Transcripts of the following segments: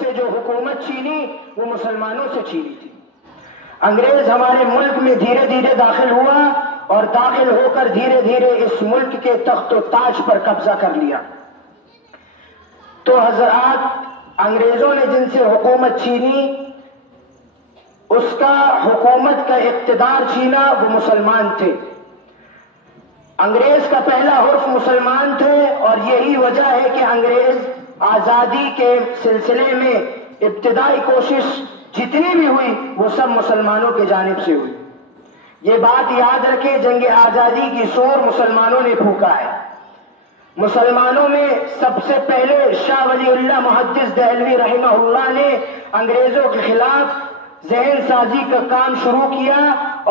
سے جو حکومت چھینی وہ مسلمانوں سے چھینی تھی۔ انگریز ہمارے ملک میں دھیرے دھیرے داخل ہوا اور داخل ہو کر دھیرے دھیرے اس ملک کے تخت و تاج پر قبضہ کر لیا۔ تو حضرات، انگریزوں نے جن سے حکومت چھینی، اس کا حکومت کا اقتدار چھینا وہ مسلمان تھے۔ انگریز کا پہلا حرف مسلمان تھے، اور یہی وجہ ہے کہ انگریز آزادی کے سلسلے میں ابتدائی کوشش جتنی بھی ہوئی وہ سب مسلمانوں کی جانب سے ہوئی۔ یہ بات یاد رکھیں، جنگ آزادی کی سور مسلمانوں نے پھونکا ہے۔ مسلمانوں میں سب سے پہلے شاہ ولی اللہ محدث دہلوی رحمہ اللہ نے انگریزوں کے خلاف ذہن سازی کا کام شروع کیا،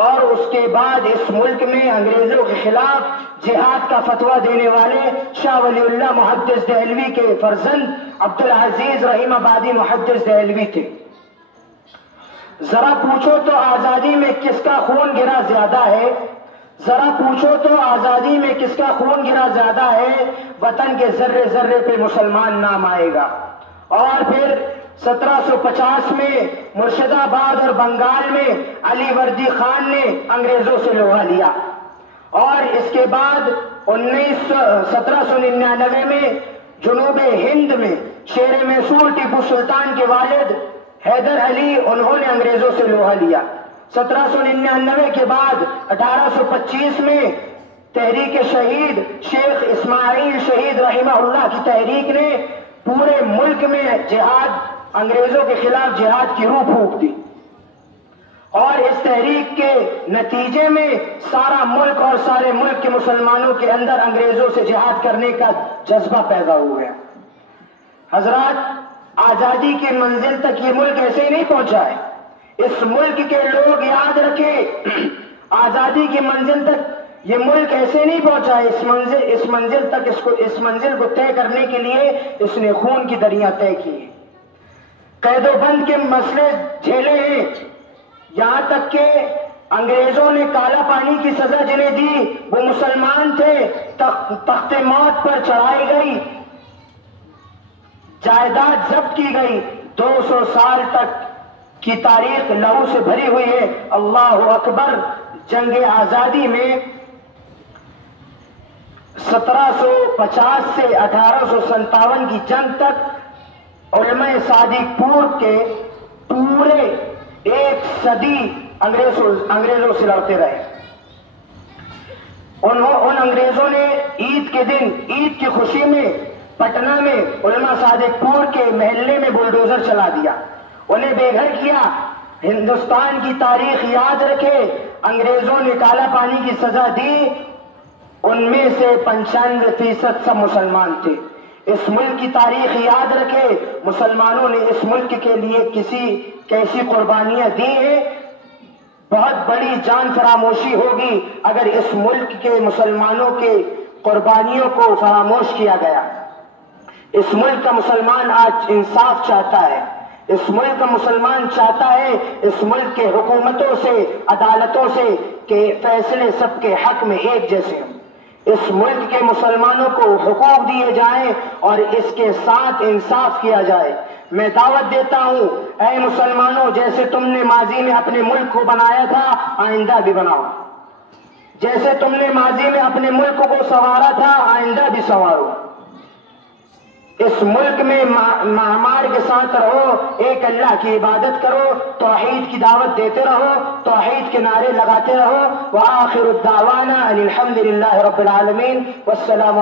اور اس کے بعد اس ملک میں انگریزوں کے خلاف جہاد کا فتویٰ دینے والے شاہ ولی اللہ محدث دہلوی کے فرزند عبدالعزیز رحیم آبادی محدث دہلوی تھے۔ ذرا پوچھو تو آزادی میں کس کا خون گرا زیادہ ہے؟ ذرا پوچھو تو آزادی میں کس کا خون گرا زیادہ ہے؟ وطن کے ذرے ذرے پہ مسلمان نام آئے گا۔ اور پھر 1750 میں مرشد آباد اور بنگال میں علی وردی خان نے انگریزوں سے لوہا لیا، اور اس کے بعد 1799 میں جنوب ہند میں شیر میسور ٹیپو سلطان کے والد حیدر علی، انہوں نے انگریزوں سے لوہا لیا۔ 1799 کے بعد 1825 میں تحریک شہید شیخ اسماعیل شہید رحمہ اللہ کی تحریک نے پورے ملک میں جہاد، انگریزوں کے خلاف جہاد کی روح پھونک دی، اور اس تحریک کے نتیجے میں سارا ملک اور سارے ملک کے مسلمانوں کے اندر انگریزوں سے جہاد کرنے کا جذبہ پیدا ہو گیا۔ حضرات، آزادی کی منزل تک یہ ملک ایسے ہی نہیں پہنچا ہے۔ اس ملک کے لوگ یاد رکھیں، آزادی کی منزل تک یہ ملک ایسے نہیں پہنچا ہے۔ اس منزل کو طے کرنے کے لیے اس نے خون کی دریاں طے کی ہیں، قید و بند کے مسئلے جھیلے ہیں، یہاں تک کہ انگریزوں نے کالا پانی کی سزا جنہیں دی وہ مسلمان تھے، تخت موت پر چڑھائی گئی، جائیداد ضبط کی گئی، 200 سال تک کی تاریخ لہو سے بھری ہوئی ہے۔ اللہ اکبر۔ جنگ آزادی میں 1750 سے 1857 کی جنگ تک علماء صادق پور کے پورے 1 صدی انگریزوں سے لڑتے رہے۔ ان انگریزوں نے عید کے دن، عید کی خوشی میں پٹنہ میں علماء صادق پور کے محلے میں بلڈوزر چلا دیا، انہیں بے گھر کیا۔ ہندوستان کی تاریخ یاد رکھے، انگریزوں نے کالا پانی کی سزا دی، ان میں سے 95% سب مسلمان تھے۔ اس ملک کی تاریخ یاد رکھے، مسلمانوں نے اس ملک کے لیے کیسی قربانیاں دی ہیں۔ بہت بڑی جان فراموشی ہوگی اگر اس ملک کے مسلمانوں کے قربانیوں کو فراموش کیا گیا۔ اس ملک کا مسلمان آج انصاف چاہتا ہے، اس ملک کا مسلمان چاہتا ہے اس ملک کے حکومتوں سے، عدالتوں سے کہ فیصلے سب کے حق میں ایک جیسے ہوں۔ اس ملک کے مسلمانوں کو حقوق دیے جائیں اور اس کے ساتھ انصاف کیا جائے۔ میں دعوت دیتا ہوں، اے مسلمانوں، جیسے تم نے ماضی میں اپنے ملک کو بنایا تھا، آئندہ بھی بناؤ۔ جیسے تم نے ماضی میں اپنے ملک کو سنوارا تھا، آئندہ بھی سنوارو۔ اس ملک میں معمار کے ساتھ رہو، ایک اللہ کی عبادت کرو، توحید کی دعوت دیتے رہو، توحید کے نعرے لگاتے رہو۔ وآخر الدعوانا ان الحمد للہ رب العالمین، والسلام